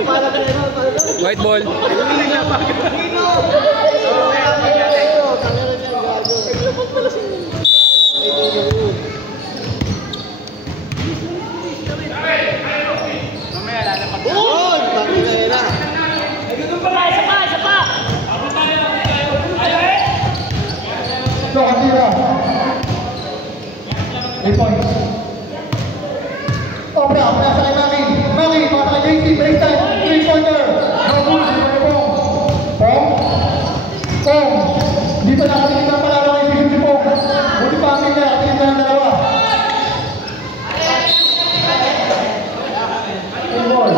White ball. Dito na kami na palaro ng si Pong. Buti pa kami na, atin na dalawa. Ball.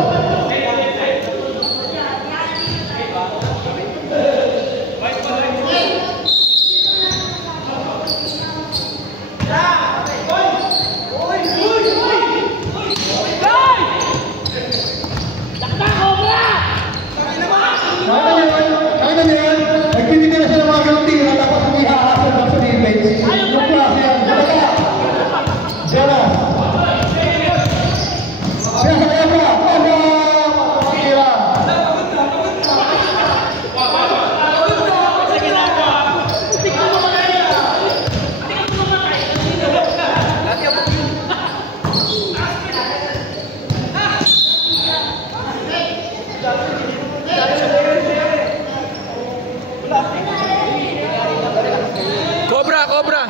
Cobra!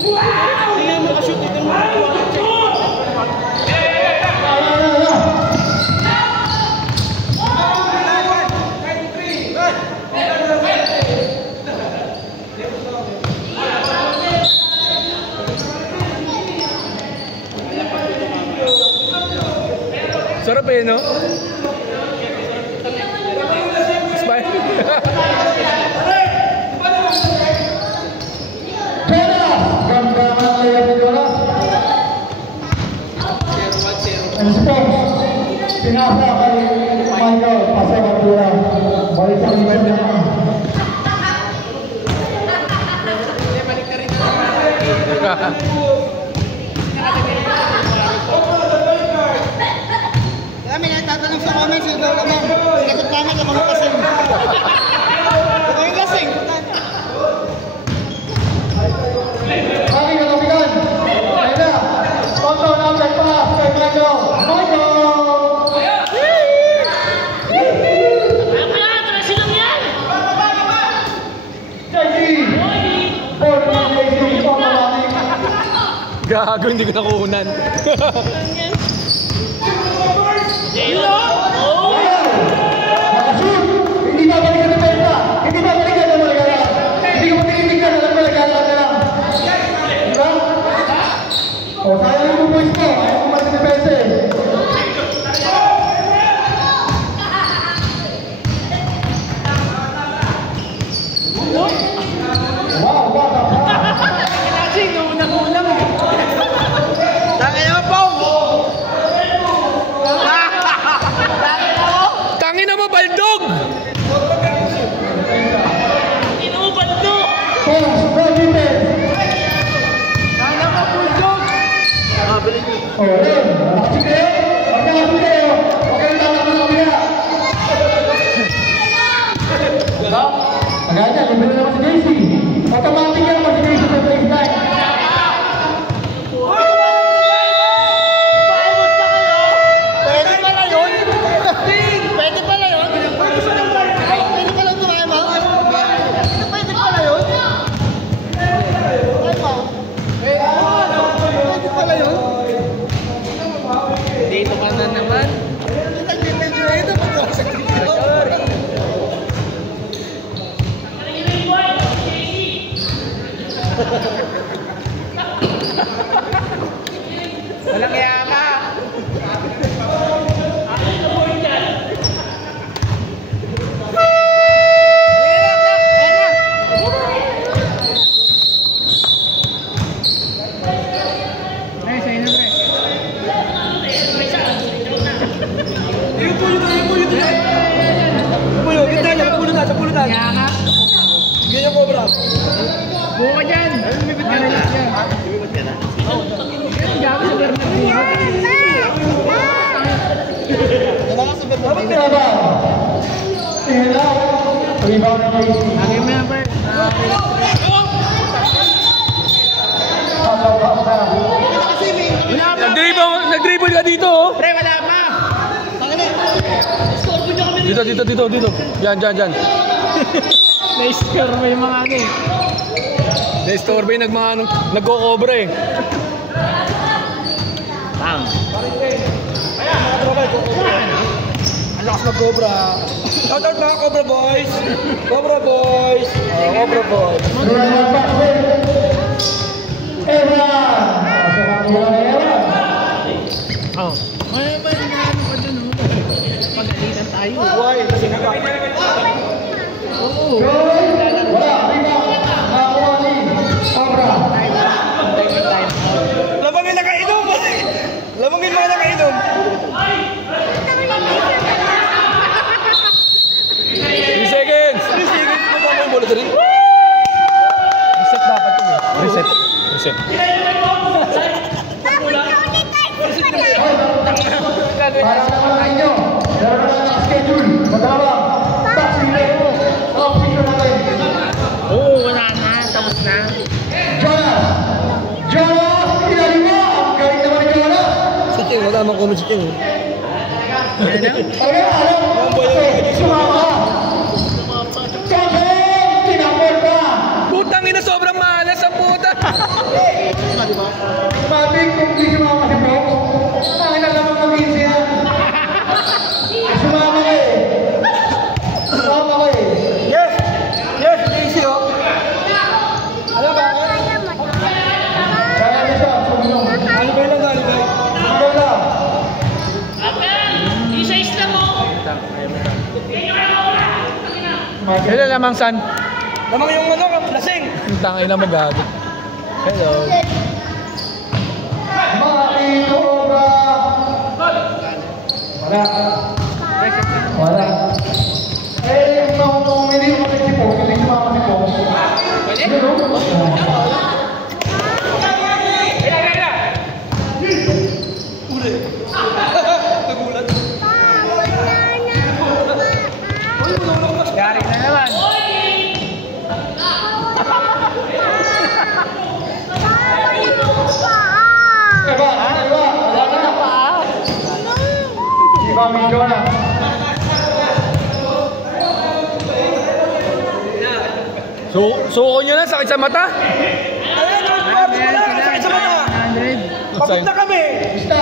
Tingnan mo ka-shoot dito mo. Sarap eh, no? Smile. Pinasa kay Michael, pasay Ventura. Balik sa limit na naman. Kami nagtatanong sa comments, ito naman. Sagot namin na mga kasing. Ito yung kasing. Kami katabigan. Ayun na. Tonto number pass kay Michael. Gago, hindi ko nakuhunan. Hindi ba balik ka na pesa? Hindi ba balik ka na malagala? Hindi ko tinitignan na lang malagala na lang. Diba? O, sayang mo boys ko. Ayaw ko balik na pesa eh. Wow, what the fuck? Tangina mo, baldog! Ino mo baldog! Oh, yun. Nakasig kayo? Nakasig kayo? Huwag kayong tatakbo sa kabila. Diba? Agad na, libre na naman si JC. Automatic yan naman si JC sa baseline. Pwede pala yun? Pwede pala yun? Pwede pala tumaya mo? Pwede pala yun? Pwede pala yun? Dito ka na naman. Ito pa po sa dito. Walang kaya ka. Buka dyan! Lumipit ka na dyan! Lumipit ka na? Oo. Gabi sa Bernardino. Malakas ang Dapat Bernardino. kinaban. Tingnan lang. Rebound na kayo. Lagi mo yan, Bert. Kasi may... Nag-dribble ka dito, oh. Pre, wala pa. Tangin eh. Dito. Diyan. Na-score mo yung mga ano eh. Na-store ba yung nagko-cobra eh. Bang. Ang lakas mag-cobra. Shoutout mga cobra boys. Cobra boys. Cobra boys. Rebound pass win. Evan. Pasok ang bola ni Evan. Oh. May ano pa dun, oh. Pagalitan tayo. Why? Kasi naka. Oo. Joy. Wala. Rebound. Nakakuha ni Cobra. Time. Labangin na kainom. Labangin mga nakainom. 3 seconds. 3 seconds. Magkama yung bola rin. Reset dapat yun eh. Reset. Para sa mga inyo, meron na lang ang schedule. Magdalawang boxing leg. Off-season natin. Oo, wala na. Tapos na. Jonas, ilalim mo. Ang galing naman ni Jonas. Si Cheng, wala namang comment si Cheng. Alam mo, kasi sumama. Cheng, tinapon ka. Putang ina, sobrang malas ang puta. Matik kung di sumama si Bro. Ang naman kami siya. Sumama ka eh. Sumama ka eh. Yes, easy oh. Alam ba? Kaya na siya, sumunod. Alibay lang. Sumunod lang. Hello lamang san. Lamang yung lasing. Tangay na magago. Hello. Mati Cobra. Wala. Eh, nung hindi mo kasi po, hindi sumama si Pong. Yari na naman. Iba. Wala na. Iba, medyo na. Suko nyo na, sakit sa mata. Pagod na kami. Basta.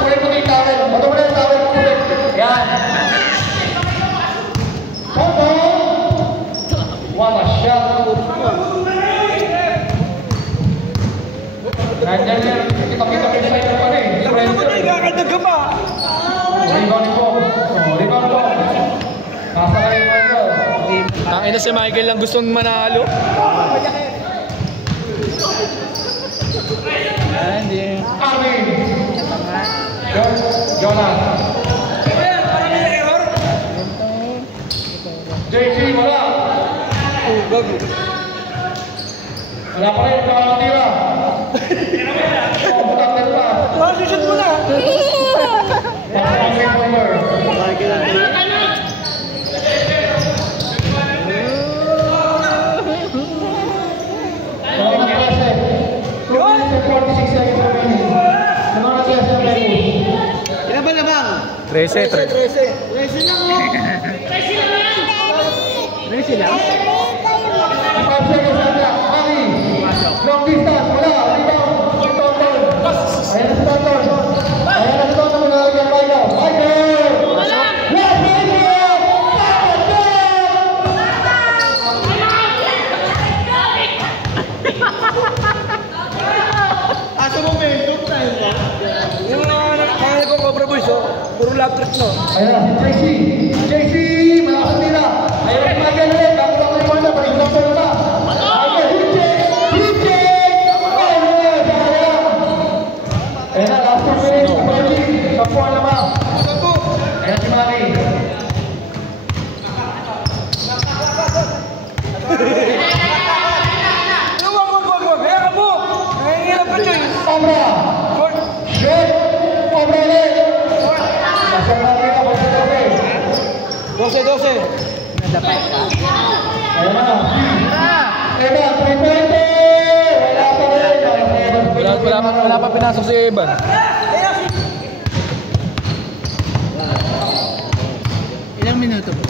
Kulit mo yung towel. Bato mo na yung towel. Kulit. Yan. Popo. Wala siya. Nandiyan yan. Kita-kita kayo sa ito pa rin. Kakadag ka pa. Rebound po. Rebound po. Nasa kayo Michael. Tangina si Michael lang gustong manalo. Arvin. Jonas. JC, wala. Wala pa rin yung tira. Butang din pa. Shoot mo na. Pasok ang number. Wala pa klase. 46 seconds remaining. Naman na klase ang lane. Ilan ba lamang? 13. 13 lang oh. 13 lang? 5 seconds na siya. Mami. Long distance. Wala. Rebound. Tonton. Ayan na si Tonton. Ayan na si Tonton. Malalagyan Michael. Michael! Yes, Michael! Asa mo ba yung loop tayo ba? Yung mga ko Cobra Boys, oh. Puro lap trick, no? Ayan na si JC. JC! Malakas tira. Ayan na si Michael ulit. Bago sa kalimutan na. Balik sa pera na. Michael, hit check! Ayan na. Ayan na. Last 2 minutes. Magic. Sampuan naman. Ayan si Mami. Wag. Kaya ka mo. Nangingilap ka dyan. Cobra. Shot. Cobra ulit. 12. Ayan na. Evan, 3-pointer! Wala pa rin. Wala pa pinasok si Evan. Ilang minuto po?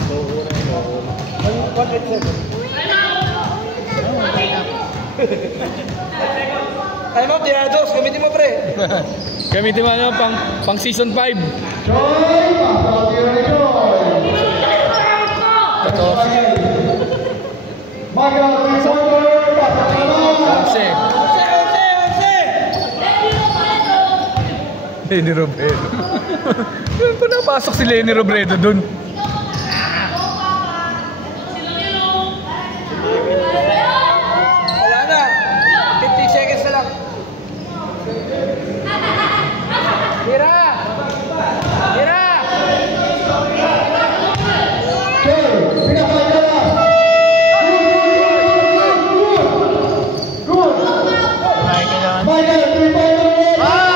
187. Time out, Diados. Gamitin mo, pre. Gamitin mo ano, pang season 5. Joy! Pasatira ni Joy! Maga, 3-pointer! Pasatira naman! 11. Lenny Robredo. Yun pa napasok si Lenny Robredo dun. Wala na. 50 seconds na lang. Tira! Joy, pinakay ka na! Good! Maga, 3-pointer! Wala!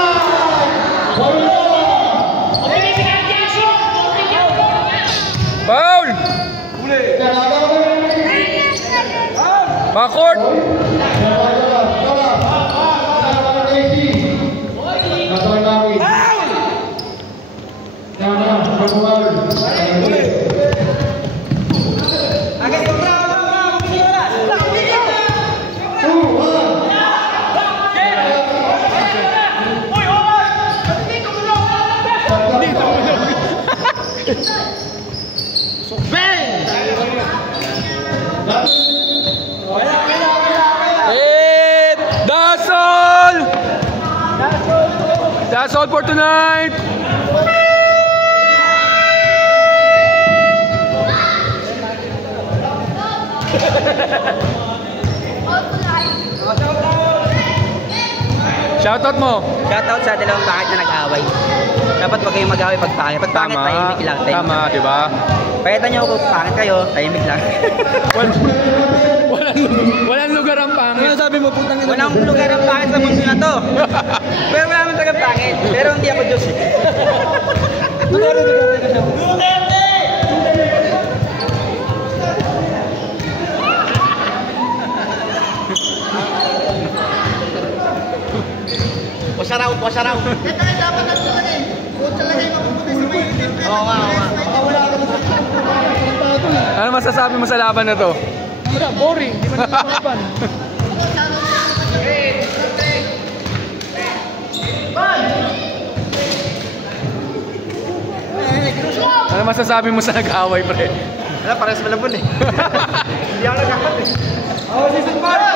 Foul! Backcourt! That's all for tonight. Shoutout mo. Shoutout sa dalawang pangit na nag-away. Dapat wag kayong mag-away pag pangit. Pag pangit, tahimik lang. Tama, di ba? Pakitan nyo kung pangit kayo, tahimik lang. Walang lugar ang pangit. Ano sabi mo, putang ina? Walang lugar ang pangit sa mundo na to. Pero wala naman talagang pangit. Pero hindi ako Diyos. Washa raw. Ito na dapat ang talaga eh. Huwag talaga yung mapupunta sa may itin. Oo nga. Wala ka na sa Ano masasabi mo sa laban na to? Wala, boring. Di man nakakapan. Ano masasabi mo sa nag-away, pre? Wala, parehas malabon eh. Hindi ako nagkakot eh. Oh, season 5.